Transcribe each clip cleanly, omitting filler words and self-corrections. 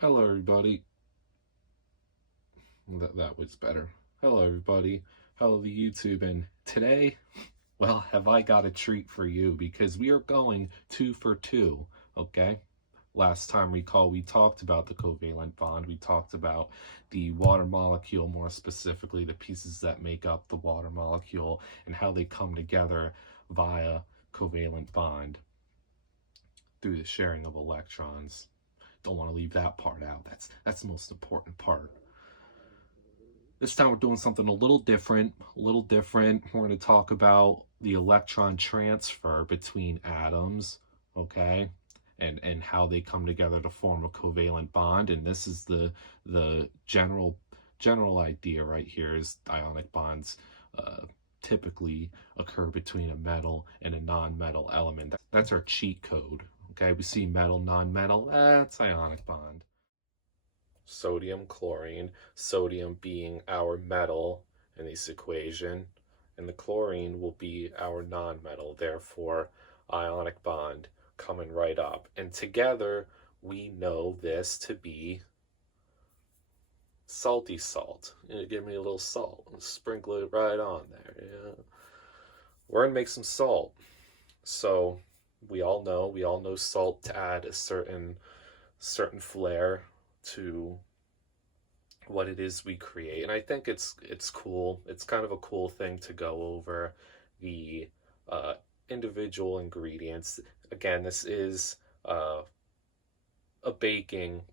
Hello, everybody. That was better. Hello, everybody. Hello, the YouTube. And today, well, have I got a treat for you because we are going 2 for 2. Okay. Last time, recall, we talked about the covalent bond. We talked about the water molecule, more specifically, the pieces that make up the water molecule and how they come together via covalent bond through the sharing of electrons. Don't want to leave that part out. That's the most important part. This time we're doing something a little different. We're going to talk about the electron transfer between atoms, okay? And how they come together to form a covalent bond. And this is the general idea right here is ionic bonds typically occur between a metal and a non-metal element. That's our cheat code. Okay, we see metal, non-metal, that's ionic bond. Sodium, chlorine, sodium being our metal in this equation, and the chlorine will be our nonmetal, therefore ionic bond coming right up. And together we know this to be salty salt. Give me a little salt, sprinkle it right on there. Yeah. We're gonna make some salt. So we all know salt to add a certain flair to what it is we create. And I think it's cool. It's kind of a cool thing to go over the individual ingredients. Again, this is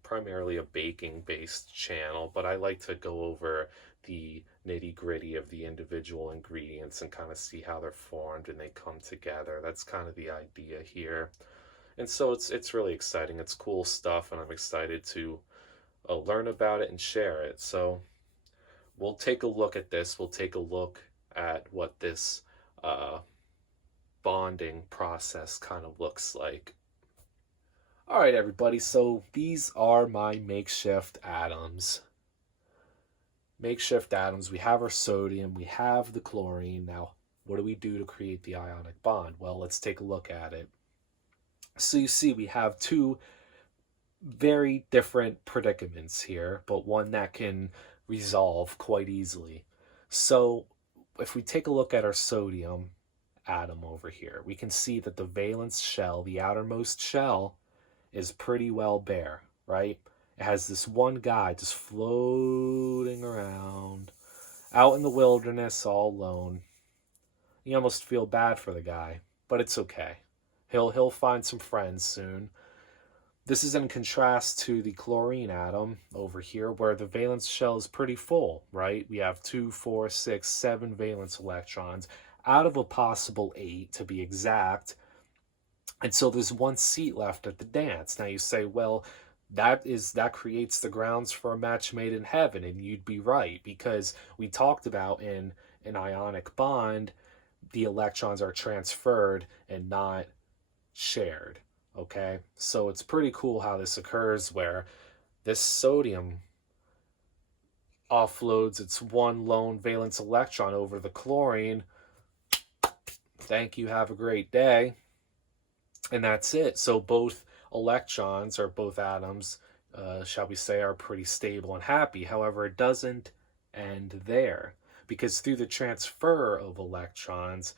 primarily a baking based channel, but I like to go over the nitty gritty of the individual ingredients and kind of see how they're formed and they come together. That's kind of the idea here. And so it's really exciting. It's cool stuff, and I'm excited to learn about it and share it. So we'll take a look at this. We'll take a look at what this bonding process kind of looks like. All right, everybody. So these are my makeshift atoms. Makeshift atoms. We have our sodium. We have the chlorine. Now, what do we do to create the ionic bond? Well, let's take a look at it. So you see, we have two very different predicaments here, but one that can resolve quite easily. So if we take a look at our sodium atom over here, we can see that the valence shell, the outermost shell, is pretty well bare, right? It has this one guy just floating around out in the wilderness all alone. You almost feel bad for the guy, but it's okay. He'll find some friends soon. This is in contrast to the chlorine atom over here, where the valence shell is pretty full, right? We have 2, 4, 6, 7 valence electrons out of a possible 8 to be exact. And so there's one seat left at the dance. Now you say, well, that creates the grounds for a match made in heaven, and you'd be right, because we talked about in an ionic bond, the electrons are transferred and not shared. Okay, so it's pretty cool how this occurs, where this sodium offloads its one lone valence electron over the chlorine. Thank you, have a great day. And that's it. So both electrons, or both atoms, shall we say, are pretty stable and happy. However, it doesn't end there, because through the transfer of electrons,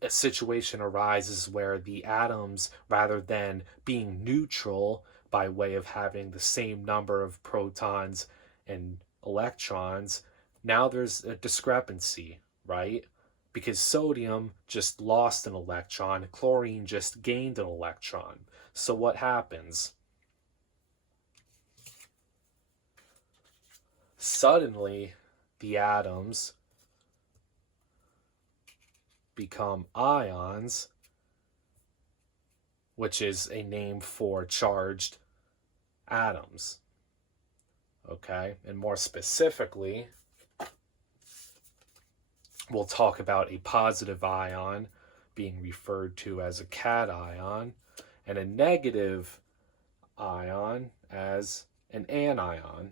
a situation arises where the atoms, rather than being neutral by way of having the same number of protons and electrons, now there's a discrepancy, right? Because sodium just lost an electron, chlorine just gained an electron. So what happens? Suddenly, the atoms become ions, which is a name for charged atoms. Okay, and more specifically, we'll talk about a positive ion being referred to as a cation, and a negative ion as an anion.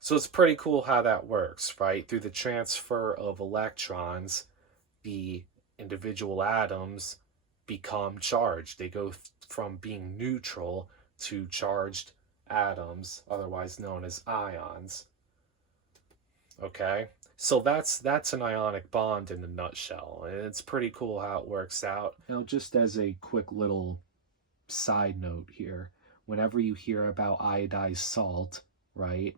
So it's pretty cool how that works, right? Through the transfer of electrons, the individual atoms become charged. They go from being neutral two charged atoms, otherwise known as ions. Okay, so that's an ionic bond in a nutshell, and it's pretty cool how it works out. Just as a quick little side note here, whenever you hear about iodized salt, right,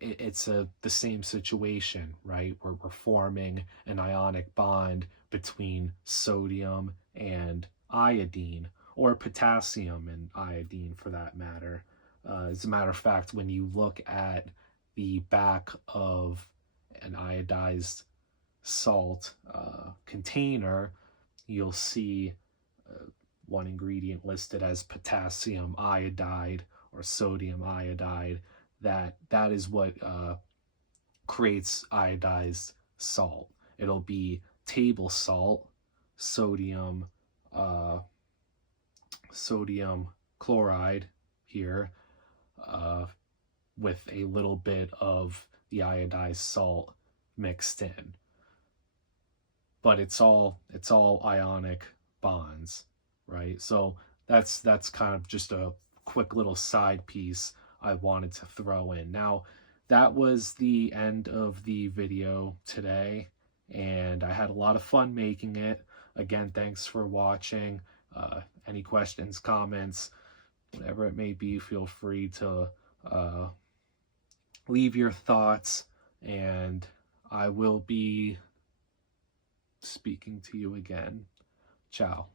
it's the same situation, right? We're forming an ionic bond between sodium and iodine, or potassium and iodine for that matter. As a matter of fact, when you look at the back of an iodized salt container, you'll see one ingredient listed as potassium iodide or sodium iodide. That is what creates iodized salt. It'll be table salt, sodium sodium chloride here, with a little bit of the iodized salt mixed in. But it's all ionic bonds, right? So that's kind of just a quick little side piece I wanted to throw in. Now, that was the end of the video today, and I had a lot of fun making it. Again, thanks for watching. Any questions, comments, whatever it may be, feel free to leave your thoughts, and I will be speaking to you again. Ciao.